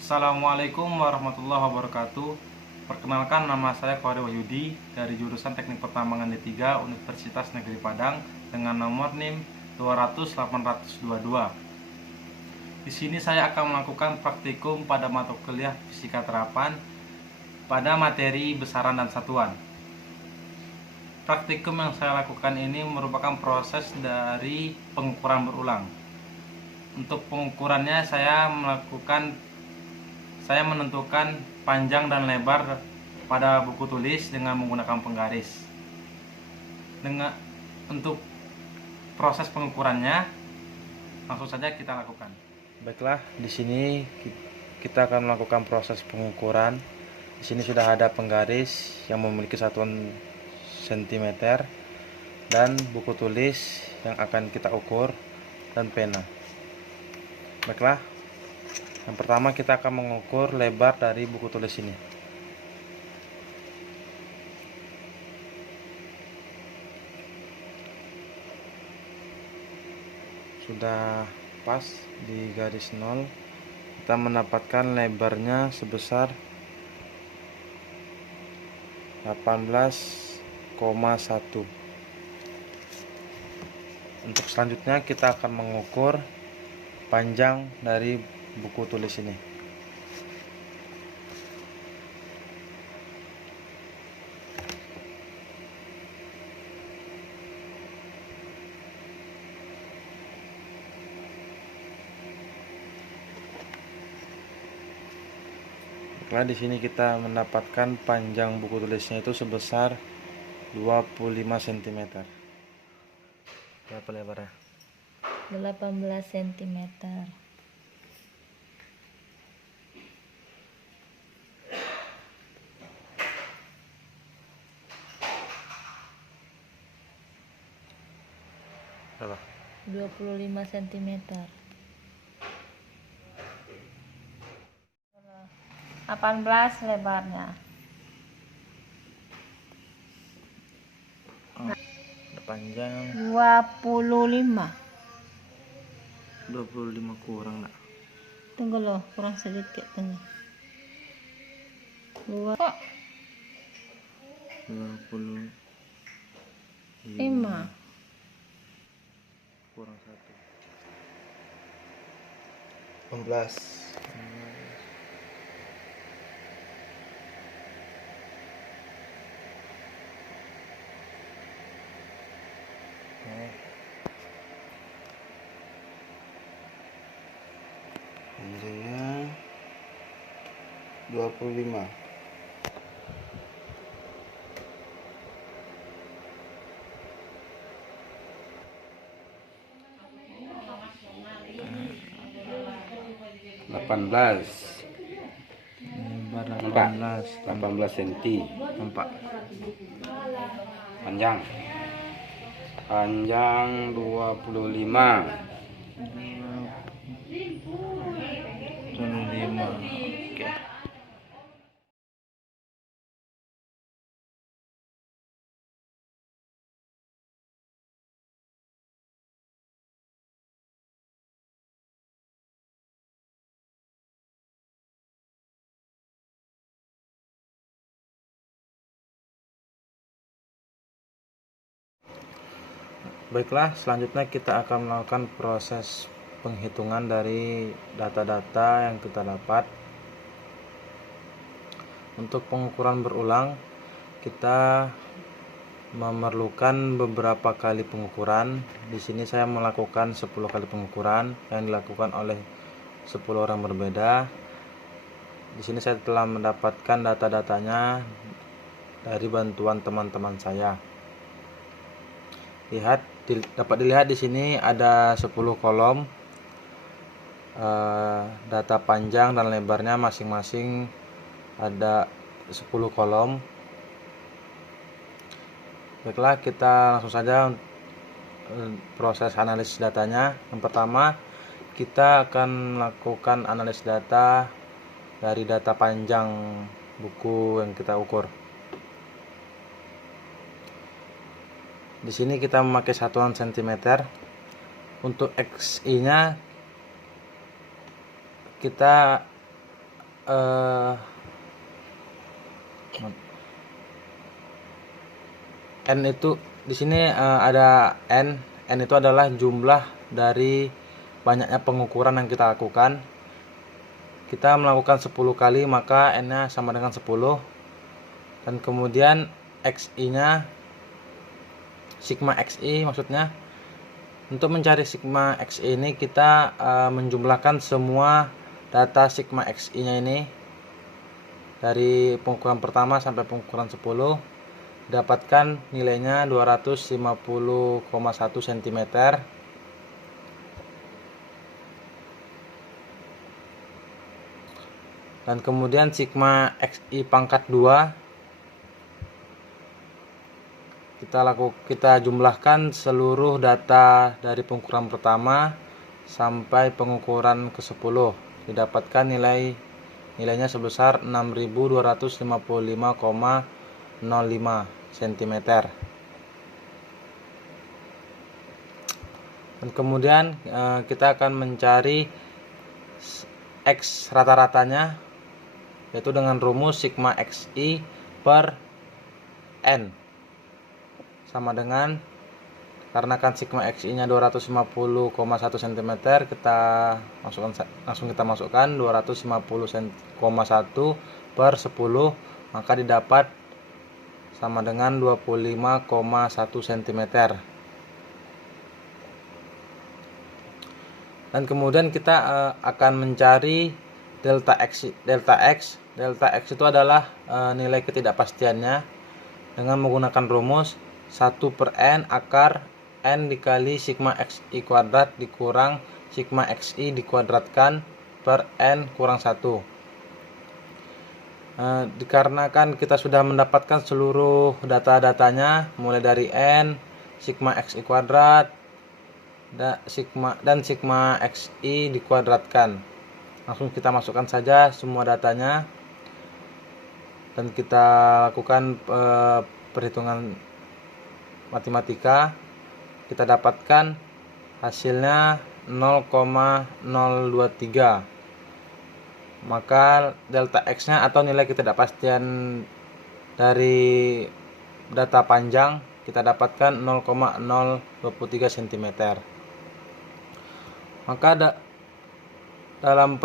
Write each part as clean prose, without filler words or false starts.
Assalamualaikum warahmatullahi wabarakatuh. Perkenalkan, nama saya Khairi Wahyudi dari jurusan Teknik Pertambangan D3 Universitas Negeri Padang dengan nomor NIM 200-822. Di sini saya akan melakukan praktikum pada mata kuliah Fisika Terapan pada materi besaran dan satuan. Praktikum yang saya lakukan ini merupakan proses dari pengukuran berulang. Untuk pengukurannya saya menentukan panjang dan lebar pada buku tulis dengan menggunakan penggaris. Untuk proses pengukurannya langsung saja kita lakukan. Baiklah, di sini kita akan melakukan proses pengukuran. Di sini sudah ada penggaris yang memiliki satuan cm dan buku tulis yang akan kita ukur dan pena. Baiklah, yang pertama kita akan mengukur lebar dari buku tulis ini. Sudah pas di garis 0, kita mendapatkan lebarnya sebesar 18,1. Untuk selanjutnya kita akan mengukur panjang dari buku tulis ini. Nah, di sini kita mendapatkan panjang buku tulisnya itu sebesar 25 cm. Berapa lebarnya? 18 cm. Berapa? 25 cm. 18 lebarnya. Panjang 25 kurang nak? Tunggu loh, kurang sedikit tunggu. 25 kurang 1. 18. Panjangnya 25. Lebar 18 cm. Nampak. Panjang 25. 25. Oke. Baiklah, selanjutnya kita akan melakukan proses penghitungan dari data-data yang kita dapat. Untuk pengukuran berulang, kita memerlukan beberapa kali pengukuran. Di sini saya melakukan 10 kali pengukuran yang dilakukan oleh 10 orang berbeda. Di sini saya telah mendapatkan data-datanya dari bantuan teman-teman saya. Dapat dilihat di sini ada 10 kolom. Data panjang dan lebarnya masing-masing ada 10 kolom. Baiklah, kita langsung saja proses analisis datanya. Yang pertama, kita akan melakukan analisis data dari data panjang buku yang kita ukur. Di sini kita memakai satuan cm. Untuk XI-nya kita N itu di sini ada N itu adalah jumlah dari banyaknya pengukuran yang kita lakukan. Kita melakukan 10 kali, maka N-nya sama dengan 10. Dan kemudian XI-nya, sigma XI maksudnya. Untuk mencari sigma XI ini kita menjumlahkan semua data sigma XI-nya ini dari pengukuran pertama sampai pengukuran 10. Dapatkan nilainya 250,1 cm. Dan kemudian sigma XI pangkat 2 kita jumlahkan seluruh data dari pengukuran pertama sampai pengukuran ke-10. Didapatkan nilainya sebesar 6255,05 cm. Dan kemudian kita akan mencari X rata-ratanya, yaitu dengan rumus sigma XI per N sama dengan, karena kan sigma XI nya 250,1 cm, kita masukkan 250,1 per 10, maka didapat sama dengan 25,1 cm. Dan kemudian kita akan mencari delta X. Delta X itu adalah nilai ketidakpastiannya dengan menggunakan rumus 1 per N akar N dikali sigma XI kuadrat dikurang sigma XI dikuadratkan per N kurang 1. Dikarenakan kita sudah mendapatkan seluruh data-datanya mulai dari N, sigma XI kuadrat, dan sigma XI dikuadratkan. Langsung kita masukkan saja semua datanya dan kita lakukan perhitungan matematika. Kita dapatkan hasilnya 0,023. Maka delta X nya atau nilai ketidakpastian dari data panjang kita dapatkan 0,023 cm. Maka dalam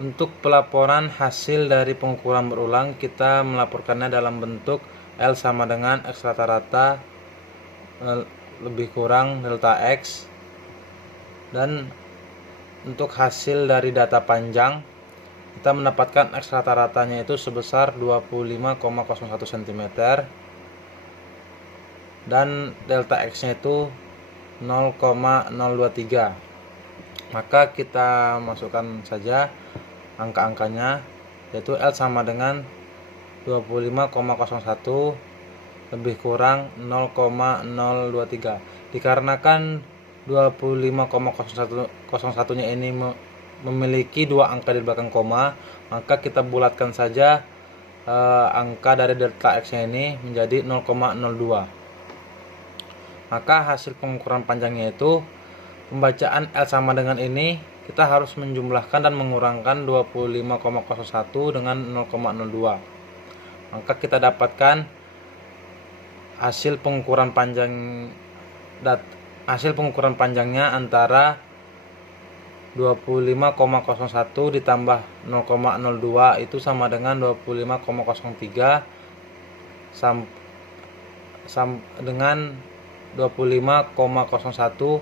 untuk pelaporan hasil dari pengukuran berulang, kita melaporkannya dalam bentuk L sama dengan X rata-rata lebih kurang delta X. Dan untuk hasil dari data panjang, kita mendapatkan X rata-ratanya itu sebesar 25,01 cm dan delta X nya itu 0,023. Maka kita masukkan saja angka-angkanya, yaitu L sama dengan 25,01 lebih kurang 0,023. Dikarenakan 25,01 nya ini memiliki dua angka di belakang koma, maka kita bulatkan saja angka dari delta X nya ini menjadi 0,02. Maka hasil pengukuran panjangnya itu, pembacaan L sama dengan ini kita harus menjumlahkan dan mengurangkan 25,01 dengan 0,02. Maka kita dapatkan hasil pengukuran panjangnya antara 25,01 ditambah 0,02 itu sama dengan 25,03 dengan 25,01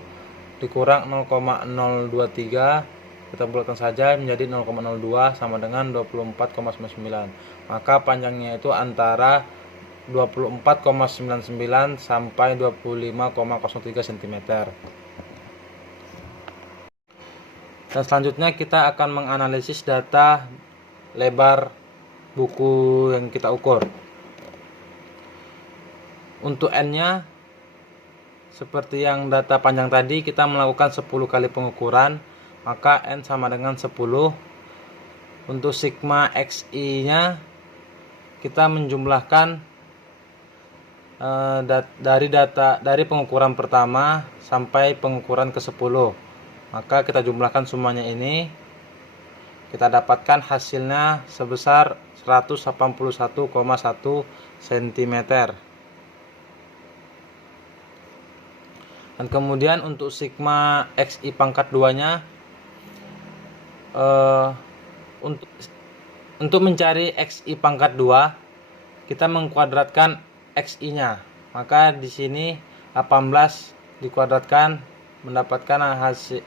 dikurang 0,023, kita bulatkan saja menjadi 0,02 sama dengan 24,99. Maka panjangnya itu antara 24,99 sampai 25,03 cm. Dan selanjutnya kita akan menganalisis data lebar buku yang kita ukur. Untuk N-nya, seperti yang data panjang tadi, kita melakukan 10 kali pengukuran, maka N sama dengan 10. Untuk sigma XI-nya, kita menjumlahkan dari pengukuran pertama sampai pengukuran ke-10. Maka kita jumlahkan semuanya ini. kita dapatkan hasilnya sebesar 181,1 cm. Dan kemudian untuk sigma XI pangkat 2 nya untuk mencari XI pangkat 2 kita mengkuadratkan XI nya. Maka di sini 18 dikuadratkan mendapatkan hasil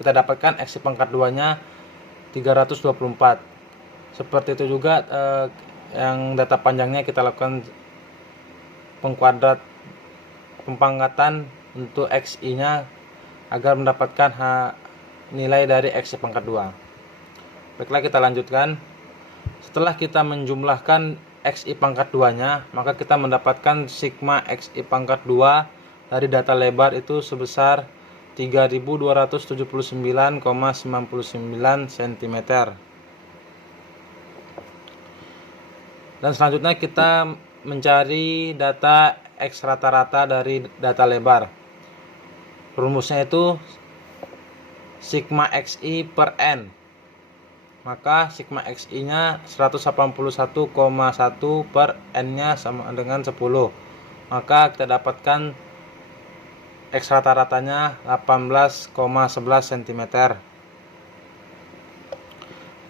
kita dapatkan XI pangkat 2 nya 324. Seperti itu juga yang data panjangnya kita lakukan pempangkatan untuk XI nya agar mendapatkan nilai dari XI pangkat 2. Baiklah, kita lanjutkan. Setelah kita menjumlahkan XI pangkat 2 nya, maka kita mendapatkan sigma XI pangkat 2 dari data lebar itu sebesar 3279,99 cm. Dan selanjutnya kita mencari data X rata-rata dari data lebar. Rumusnya itu sigma XI per N. Maka sigma XI nya 181,1 per N nya sama dengan 10. Maka kita dapatkan X rata-ratanya 18,11 cm.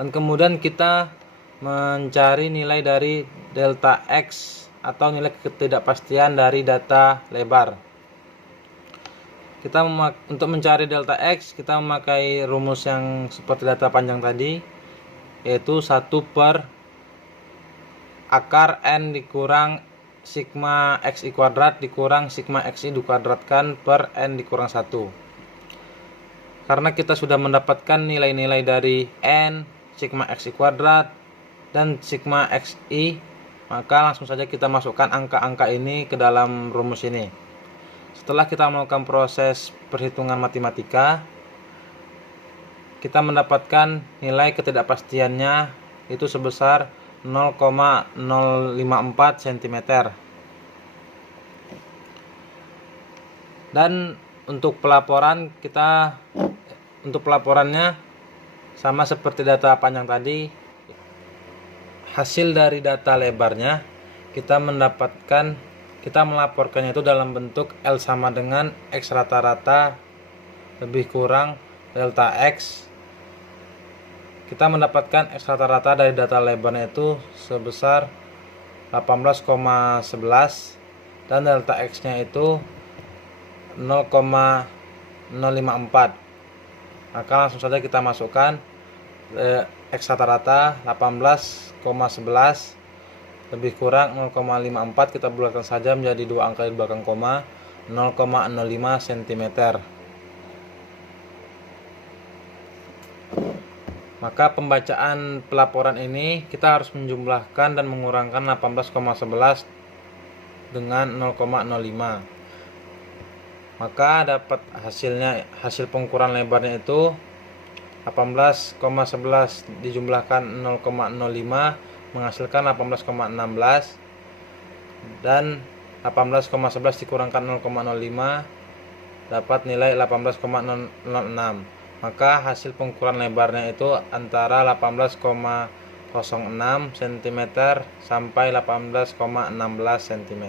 Dan kemudian kita mencari nilai dari delta X atau nilai ketidakpastian dari data lebar. Untuk mencari delta X kita memakai rumus yang seperti data panjang tadi, yaitu 1 per akar N dikurang sigma XI kuadrat dikurang sigma XI dikuadratkan per N dikurang 1. Karena kita sudah mendapatkan nilai-nilai dari N, sigma XI kuadrat, dan sigma XI, maka langsung saja kita masukkan angka-angka ini ke dalam rumus ini. Setelah kita melakukan proses perhitungan matematika, kita mendapatkan nilai ketidakpastiannya itu sebesar 0,054 cm. Dan untuk pelaporannya sama seperti data panjang tadi. Hasil dari data lebarnya kita melaporkannya itu dalam bentuk L sama dengan X rata-rata lebih kurang delta X. Kita mendapatkan X rata-rata dari data lebarnya itu sebesar 18,11 dan delta X nya itu 0,054. Maka langsung saja kita masukkan X rata-rata 18,11 lebih kurang 0,54, kita bulatkan saja menjadi dua angka di belakang koma, 0,05 cm. Maka pembacaan pelaporan ini kita harus menjumlahkan dan mengurangkan 18,11 dengan 0,05. Maka dapat hasil pengukuran lebarnya itu 18,11 dijumlahkan 0,05 menghasilkan 18,16, dan 18,11 dikurangkan 0,05 dapat nilai 18,06. Maka hasil pengukuran lebarnya itu antara 18,06 cm sampai 18,16 cm.